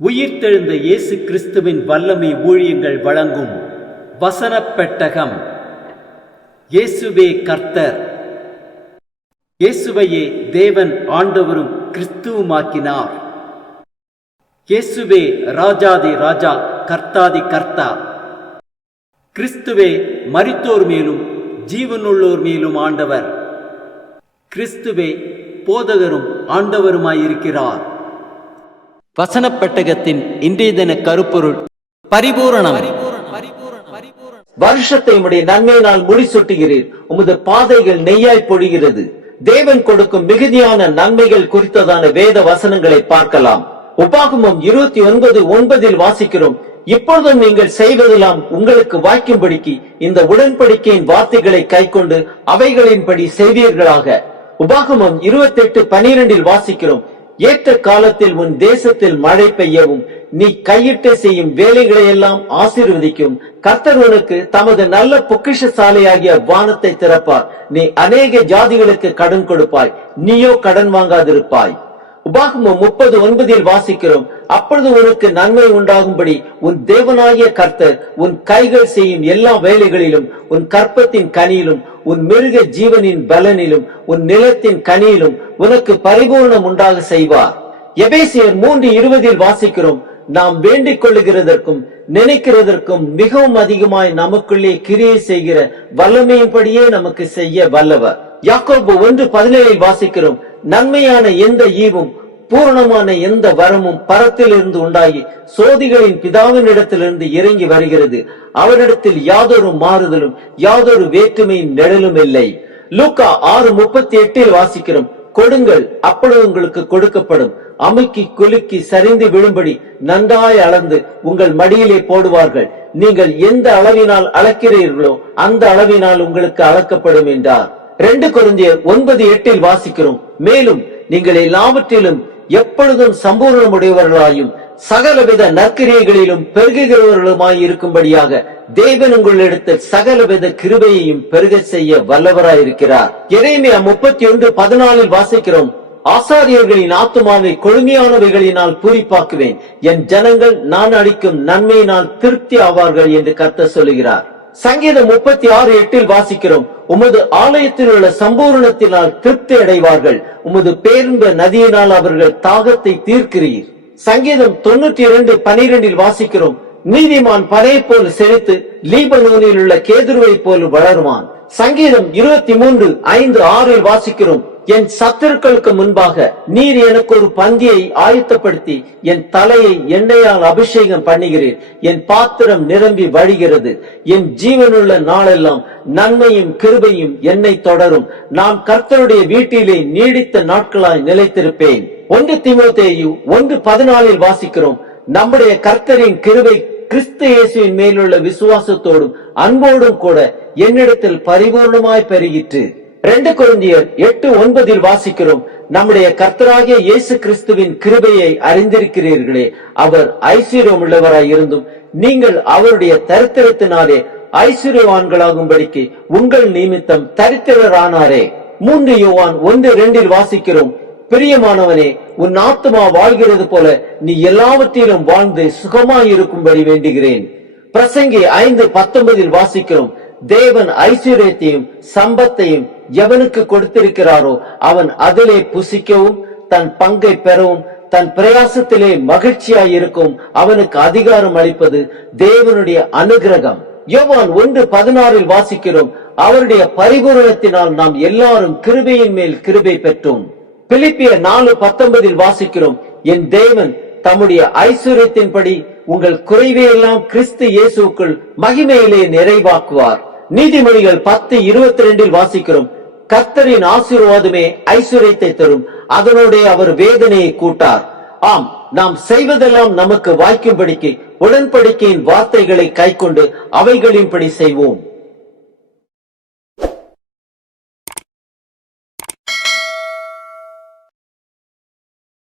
உயிர்த்தெழுந்த இயேசு கிறிஸ்துவின் வல்லமை ஊழியங்கள் வழங்கும் வசனப் பெட்டகம். இயேசுவே கர்த்தர். இயேசுவையே தேவன் ஆண்டவரும் கிறிஸ்துவுமாக்கினார். இயேசுவே ராஜாதி ராஜா, கர்த்தாதி கர்த்தா. கிறிஸ்துவே மரித்தோர் மேலும் ஜீவனுள்ளோர் மேலும் ஆண்டவர். கிறிஸ்துவே போதகரும் ஆண்டவருமாயிருக்கிறார். வசனப் பெட்டகத்தின் இன்றைய தின கருப்பொருள் பரிபூரணம். வருஷத்தை உம்முடைய நன்மையினால் முடிசூட்டுகிறீர், உமது பாதைகள் நெய்யாய் பொழிகிறது. தேவன் கொடுக்கும் மிகுதியான நன்மைகள் குறித்ததான வேத வசனங்களை பார்க்கலாம். உபாகமம் 29:9 வாசிக்கிறோம், இப்பொழுதும் நீங்கள் செய்வதெல்லாம் உங்களுக்கு வாய்க்கும்படிக்கு இந்த உடன்படிக்கையின் வார்த்தைகளை கைக்கொண்டு அவைகளின்படி செய்வீர்களாக. உபாகமம் 28:12 வாசிக்கிறோம், ஏற்ற காலத்தில் உன் தேசத்தில் மழை பெய்யவும் நீ கையிட்டு செய்யும் வேலைகளை எல்லாம் ஆசீர்வதிக்கும். கர்த்தர் உனக்கு தமது நல்ல பொக்கிஷசாலையாகிய வானத்தை திறப்பார். நீ அநேக ஜாதிகளுக்கு கடன் கொடுப்பாய், நீயோ கடன் வாங்காதிருப்பாய். உபாகமம் 30:9 வாசிக்கிறோம், அப்பொழுது உனக்கு நன்மை உண்டாகும்படி உன் தேவனாகிய கர்த்தர் உன் கைகள் செய்யும் எல்லா வேலைகளிலும், உன் கற்பத்தின் கனியிலும், உன் மிருக ஜீவனின் பலனிலும், உன் நிலத்தின் கனியிலும் உனக்கு பரிபூர்ணம் உண்டாக செய்வார். எபேசியர் 3:20 வாசிக்கிறோம், நாம் வேண்டிக் கொள்ளுகிறதற்கும் நினைக்கிறதற்கும் மிகவும் அதிகமாய் நமக்குள்ளே கிரியை செய்கிற வல்லமையின்படியே நமக்கு செய்ய வல்லவர். யாக்கோபு 1:17 வாசிக்கிறோம், நன்மையான எந்த ஈவும் பூரணமான எந்த வரமும் பரத்திலிருந்து உண்டாகி சோதிகளின் பிதாவினிடத்திலிருந்து இறங்கி வருகிறது. அவரிடத்தில் யாதொரு மாறுதலும் யாதொரு வேற்றுமையின் நிழலும் இல்லை. லூக்கா 6:38 வாசிக்கிறோம், கொடுங்கள் அப்பொழுது உங்களுக்கு கொடுக்கப்படும், அமுக்கி குலுக்கி சரிந்து விழும்படி நன்றாய் அளந்து உங்கள் மடியிலே போடுவார்கள், நீங்கள் எந்த அளவினால் அளக்கிறீர்களோ அந்த அளவினால் உங்களுக்கு அளக்கப்படும் என்றார். 2 கொரிந்தியர் 9:8 வாசிக்கிறோம், மேலும் நீங்கள் எல்லாவற்றிலும் எப்பொழுதும் சம்பூர்ணமுடையவர்களாயும் சகலவித நற்கிரியைகளிலும் பெருகுகிறவர்களுமாய் இருக்கும்படியாக தேவன் உங்களிடத்தில் சகலவித கிருபையையும் பெருக செய்ய வல்லவராயிருக்கிறார். எரேமியா 31:14 வாசிக்கிறோம், ஆசாரியர்களின் ஆத்துமாவை கொழுமையானவைகளினால் பூரிப்பாக்குவேன், என் ஜனங்கள் நான் அளிக்கும் நன்மையினால் திருப்தி ஆவார்கள் என்று கர்த்தர் சொல்லுகிறார். சங்கீதம் 36:8 வாசிக்கிறோம், உமது ஆலயத்தில் உள்ள சம்பூர்ணத்தினால் திருப்தி அடைவார்கள், உமது பேரின்ப நதியினால் அவர்கள் தாகத்தை தீர்க்கிறீர். சங்கீதம் 92:12 வாசிக்கிறோம், நீதிமான் பனை போல் செழித்து லீபனோனில் உள்ள கேதுருவை போல் வளருவான். சங்கீதம் 23:5-6 வாசிக்கிறோம், என் சத்துருக்களுக்கு முன்பாக நீர் எனக்கு ஒரு பந்தியை ஆயத்தப்படுத்தி என் தலையை எண்ணெயால் அபிஷேகம் பண்ணுகிறீர், என் பாத்திரம் நிரம்பி வழிகிறது. என் ஜீவனுள்ள நாளெல்லாம் நன்மையும் கிருபையும் என்னை தொடரும், நான் கர்த்தருடைய வீட்டிலே நீடித்த நாட்களாய் நிலைத்திருப்பேன். 1 தீமோத்தேயு 1:14 வாசிக்கிறோம், நம்முடைய கர்த்தரின் கிருபை கிறிஸ்து இயேசுவின் மேலுள்ள விசுவாசத்தோடும் அன்போடும் கூட என்னிடத்தில் பரிபூர்ணமாய் பெருகிற்று. 2 கொரிந்தியர் 8:9 வாசிக்கிறோம், நம்முடைய கர்த்தராகிய இயேசு கிறிஸ்துவின் கிருபையை அறிந்திருக்கிறீர்களே, அவர் ஐஸ்வர்யம் உள்ளவராய் இருந்தும் நீங்கள் அவருடைய தரித்திரத்தினாலே ஐஸ்வர்யவான்களாகும்படிக்கு உங்கள் நிமித்தம் தரித்திரரானாரே. 3 யோவான் 1:2 வாசிக்கிறோம், பிரியமானவனே, உன் ஆத்துமா வாழ்கிறது போல நீ எல்லாவற்றிலும் வாழ்ந்து சுகமாயிருக்கும்படி வேண்டுகிறேன். பிரசங்கி 5:19 வாசிக்கிறோம், தேவன் ஐஸ்வர்யத்தையும் சம்பத்தையும் எவனுக்கு கொடுத்திருக்கிறாரோ அவன் அதிலே புசிக்கவும் தன் பங்கை பெறவும் தன் பிரயாசத்திலே மகிழ்ச்சியாய் இருக்கும் அவனுக்கு அதிகாரம் அளிப்பது தேவனுடைய அனுகிரகம். யோவான் 1:16 வாசிக்கிறோம், அவருடைய பரிபூரணத்தினால் நாம் எல்லாரும் கிருபையின் மேல் கிருபை பெற்றோம். பிலிப்பியர் 4:19 வாசிக்கிறோம், என் தேவன் தம்முடைய ஐஸ்வர்யத்தின்படி உங்கள் குறைவையெல்லாம் கிறிஸ்து இயேசுக்குள் மகிமையிலே நிறைவாக்குவார். நீதிமொழிகள் 10:22 வாசிக்கிறோம், கர்த்தரின் ஆசீர்வாதமே ஐஸ்வர்யத்தை தரும், அதனோட அவர் வேதனையை கூட்டார். ஆம், நாம் செய்வதெல்லாம் நமக்கு வாய்க்கும்படிக்கு உடன்படிக்கையின் வார்த்தைகளை கைக்கொண்டு அவைகளின்படி செய்வோம்.